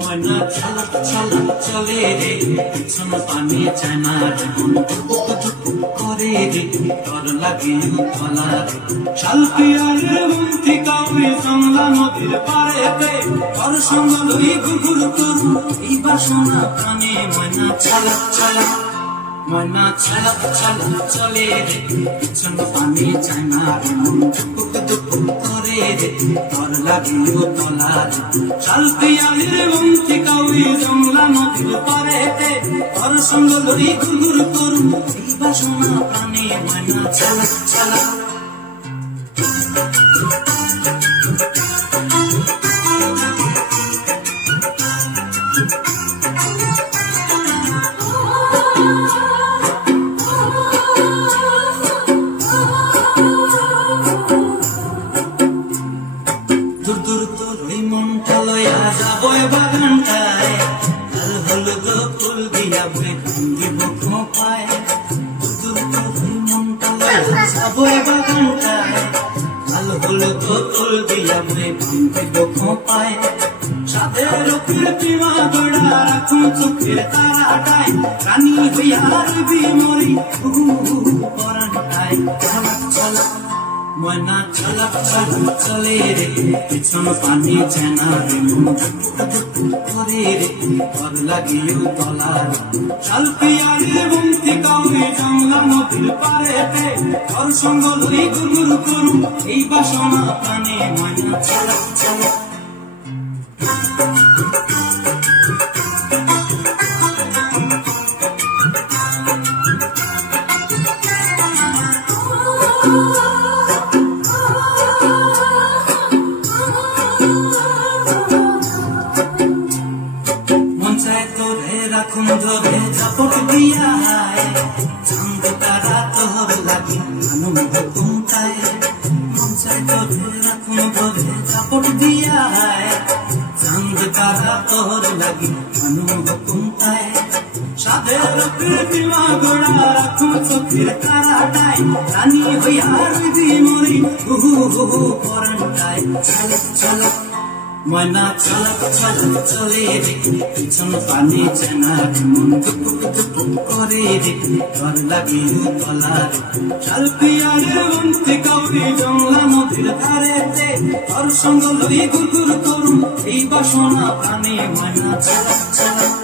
ময়না ঝলক ঝলক চলে রে পিছন পানি চানা রে মন করে রে ডর লাগে তলা রে শালপিয়ারে বন্তি কাউরি জংলা নদীর পাড়েতে তোর সঙ্গ লই ঘুঘুর করু এই বাসনা প্রাণে ময়না ঝলক ঝলক ময়না ঝলক ঝলক চলে রে পিছন পানি চানা রে মন করে রে তোর লাগে তলা রে শালপিয়ারে বন্তি কাউরি জংলা নদীর পাড়েতে তোর সঙ্গ লই ঘুঘুর করু এই বাসনা প্রাণে ময়না ঝলক ঝলক দূর দূর তোর ওই মনটা লয়া যাবো বাগানটায় লাল হলুদ ফুল দিয়া ভাঙ্গিব খোঁপায় দূর দূর তোর ওই মনটা লয়া যাবো বাগানটায় লাল হলুদ ফুল দিয়া ভাঙ্গিব খোঁপায় সাদের কৃত্রিমা গড়া রাখুন চোখের তারাটায় রানী হইয়া রবি মরি পরানটায় ঝলক ঝলক ময়না ঝলক ঝলক চলে রে পিছন পানি চেনা রে মন করে রে তোর লাগিও তলা রে শালপিয়ারে বন্তি কাউরি জংলা নদীর পাড়েতে তোর সঙ্গ লই ঘুঘুর করু এই বাসনা প্রাণে ময়না ঝলক ঝলক রাখুন ধরে ঝাপট দিয়া চাঁদ তারা তোর লাগি আনন্দ ঘুমটায় মন চায় তোরে রাখুন ধরে ঝাপট দিয়া চাঁদ তারা তোর লাগি আনন্দ ঘুমটায় সাদের কৃত্রিমা গড়া রাখুন চোখের তারাটায় রানী হইয়া রবি মরি পরানটায় ঝলক ঝলক ময়না ঝলক ঝলক চলে রে পিছন পানি চেনা রে মন করে রে তোর লাগিও তলা রে শালপিয়ারে বন্তি কাউরি জংলা নদীর ধারেতে তোর সঙ্গ লই ঘুঘুর করু এই বাসনা প্রাণে ময়না ঝলক ঝলক